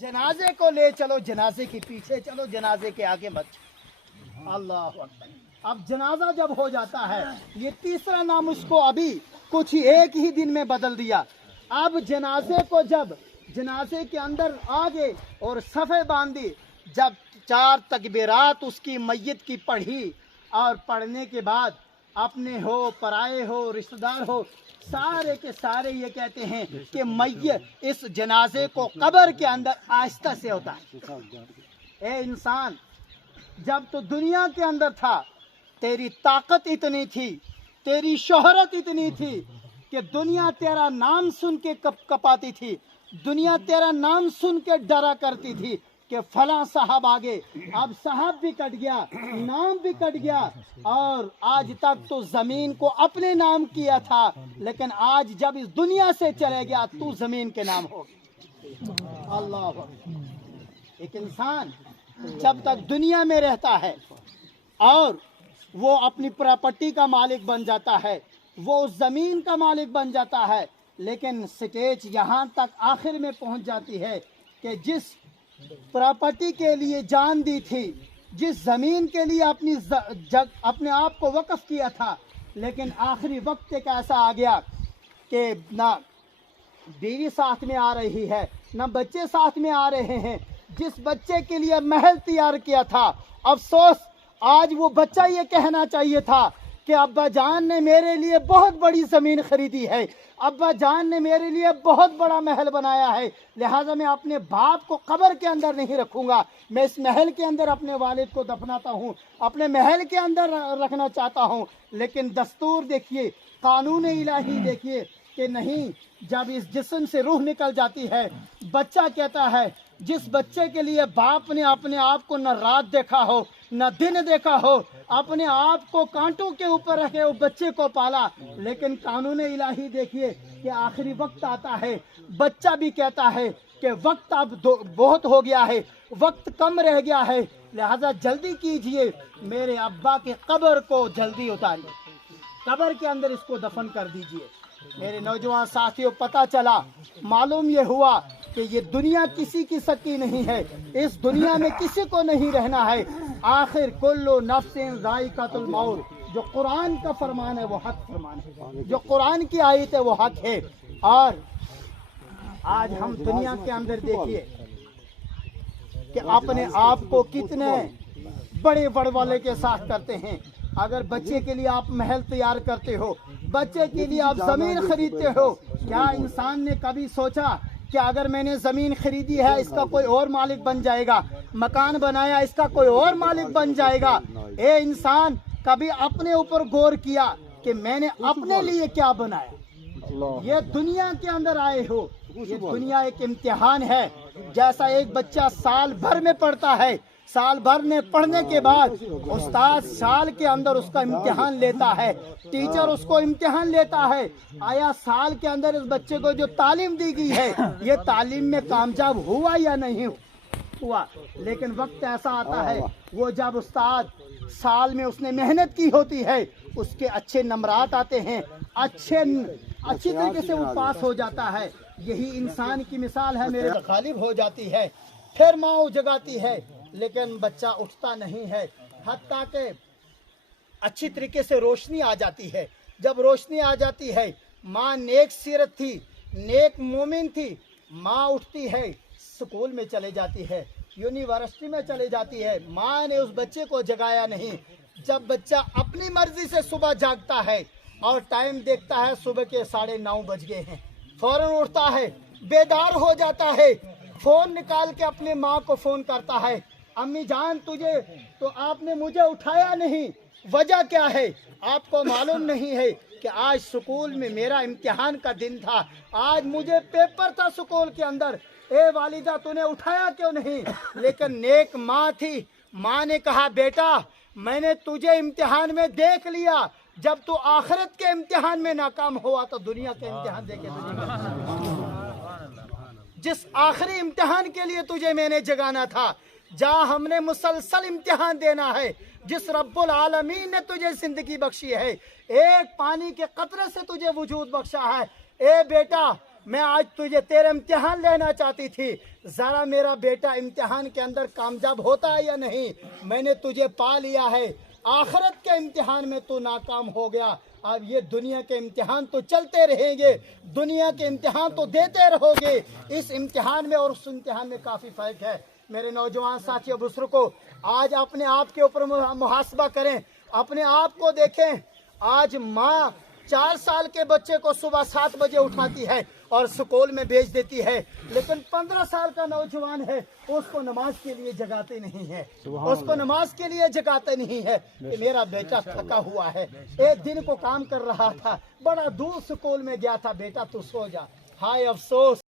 जनाजे को ले चलो, जनाजे के पीछे चलो, जनाजे के आगे मत चलो। अल्लाह अकबर। अब जनाजा जब हो जाता है, ये तीसरा नाम उसको अभी कुछ ही एक ही दिन में बदल दिया। अब जनाजे को जब जनाजे के अंदर आगे और सफ़े बांधी, जब 4 तकबीरात उसकी मैयत की पढ़ी और पढ़ने के बाद अपने हो पराए हो रिश्तेदार हो सारे के सारे ये कहते हैं कि मैयत इस जनाजे को कब्र के अंदर आहिस्ता से होता है। ए इंसान, जब तो दुनिया के अंदर था तेरी ताकत इतनी थी, तेरी शोहरत इतनी थी कि दुनिया तेरा नाम सुन के कपाती थी, दुनिया तेरा नाम सुन के डरा करती थी कि फला साहब आगे। अब साहब भी कट गया, नाम भी कट गया, और आज तक तो जमीन को अपने नाम किया था, लेकिन आज जब इस दुनिया से चले गया तू जमीन के नाम हो गया। अल्लाह अकबर। एक इंसान जब तक दुनिया में रहता है और वो अपनी प्रॉपर्टी का मालिक बन जाता है, वो उस जमीन का मालिक बन जाता है, लेकिन स्टेज यहाँ तक आखिर में पहुँच जाती है कि जिस प्रॉपर्टी के लिए जान दी थी, जिस जमीन के लिए अपने आप को वक्फ किया था, लेकिन आखिरी वक्त एक ऐसा आ गया कि ना बीवी साथ में आ रही है, ना बच्चे साथ में आ रहे हैं। जिस बच्चे के लिए महल तैयार किया था, अफसोस आज वो बच्चा ये कहना चाहिए था कि अब्बा जान ने मेरे लिए बहुत बड़ी ज़मीन खरीदी है, अब्बा जान ने मेरे लिए बहुत बड़ा महल बनाया है, लिहाजा मैं अपने बाप को कब्र के अंदर नहीं रखूँगा, मैं इस महल के अंदर अपने वालिद को दफनाता हूँ, अपने महल के अंदर रखना चाहता हूँ। लेकिन दस्तूर देखिए, कानून इलाही देखिए कि नहीं, जब इस जिस्म से रूह निकल जाती है, बच्चा कहता है, जिस बच्चे के लिए बाप ने अपने आप को न रात देखा हो न दिन देखा हो, अपने आप को कांटों के ऊपर रखे वो बच्चे को पाला, लेकिन कानून इलाही देखिए कि आखिरी वक्त आता है, बच्चा भी कहता है कि वक्त अब बहुत हो गया है, वक्त कम रह गया है, लिहाजा जल्दी कीजिए, मेरे अब्बा के कब्र को जल्दी उतारिए, कब्र के अंदर इसको दफन कर दीजिए। मेरे नौजवान साथियों, पता चला, मालूम ये हुआ कि ये दुनिया किसी की सकी नहीं है, इस दुनिया में किसी को नहीं रहना है। आखिर कुल्लु नफ्सिन ज़ाइक़तुल मौत, जो कुरान का फरमान है वो हक फरमान है, जो कुरान की आयत है वो हक है। और आज हम दुनिया के अंदर देखिए कि अपने आप को कितने बड़े बड़वाले के साथ करते हैं। अगर बच्चे के लिए आप महल तैयार करते हो, बच्चे के लिए आप जमीन खरीदते हो, क्या इंसान ने कभी सोचा कि अगर मैंने ज़मीन खरीदी है इसका कोई और मालिक बन जाएगा, मकान बनाया इसका कोई और मालिक बन जाएगा? ए इंसान, कभी अपने ऊपर गौर किया कि मैंने अपने लिए क्या बनाया? ये दुनिया के अंदर आए हो, ये दुनिया एक इम्तिहान है। जैसा एक बच्चा साल भर में पढ़ता है, साल भर में पढ़ने के बाद उस्ताद साल के अंदर उसका इम्तिहान लेता है, टीचर उसको इम्तिहान लेता है, आया साल के अंदर इस बच्चे को जो तालीम दी गई है ये तालीम में कामयाब हुआ या नहीं हुआ। लेकिन वक्त ऐसा आता है, वो जब उस्ताद साल में उसने मेहनत की होती है, उसके अच्छे नंबरात आते हैं, अच्छी तरीके से वो पास हो जाता है। यही इंसान की मिसाल है। मेरे गालिब हो जाती है, फिर माँ जगाती है, लेकिन बच्चा उठता नहीं है, हत्ता के अच्छी तरीके से रोशनी आ जाती है। जब रोशनी आ जाती है, माँ नेक सीरत थी, नेक मोमिन थी, माँ उठती है, स्कूल में चले जाती है, यूनिवर्सिटी में चले जाती है, माँ ने उस बच्चे को जगाया नहीं। जब बच्चा अपनी मर्जी से सुबह जागता है और टाइम देखता है सुबह के 9:30 बज गए हैं, फौरन उठता है, बेदार हो जाता है, फोन निकाल के अपने माँ को फोन करता है, अम्मी जान तुझे तो आपने मुझे उठाया नहीं, वजह क्या है? आपको मालूम नहीं है कि आज स्कूल में मेरा इम्तिहान का दिन था, आज मुझे पेपर था स्कूल के अंदर, ए वालिदा तूने उठाया क्यों नहीं? लेकिन नेक माँ थी, माँ ने कहा बेटा मैंने तुझे इम्तिहान में देख लिया, जब तू आखिरत के इम्तिहान में नाकाम हुआ तो दुनिया के इम्तिहान देखे तुझे, जिस आखिरी इम्तिहान के लिए तुझे मैंने जगाना था, जा हमने मुसलसल इम्तिहान देना है। जिस रब्बुल आलमीन ने तुझे जिंदगी बख्शी है, एक पानी के कतरे से तुझे वजूद बख्शा है, ए बेटा میں آج تجھے تیرے امتحان لینا چاہتی تھی، ذرا میرا بیٹا امتحان کے اندر کامیاب ہوتا ہے یا نہیں۔ میں نے تجھے پا لیا ہے، آخرت کے امتحان میں تو ناکام ہو گیا، اب یہ دنیا کے امتحان تو چلتے رہیں گے، دنیا کے امتحان تو دیتے رہو گے۔ اس امتحان میں اور اس امتحان میں کافی فرق ہے۔ میرے نوجوان ساتھی بزرگوں، آج اپنے آپ کے اوپر محاسبہ کریں، اپنے آپ کو دیکھیں۔ آج ماں 4 سال کے بچے کو صبح 7 بجے اٹھاتی ہے اور سکول میں بھیج دیتی ہے، لیکن 15 سال کا نوجوان ہے، اس کو نماز کے لیے جگاتے نہیں ہے، اس کو نماز کے لیے جگاتے نہیں ہے کہ میرا بیٹا تھکا ہوا ہے، ایک دن کو کام کر رہا تھا، بڑا دور سکول میں گیا تھا، بیٹا تو سو جا۔ ہائے افسوس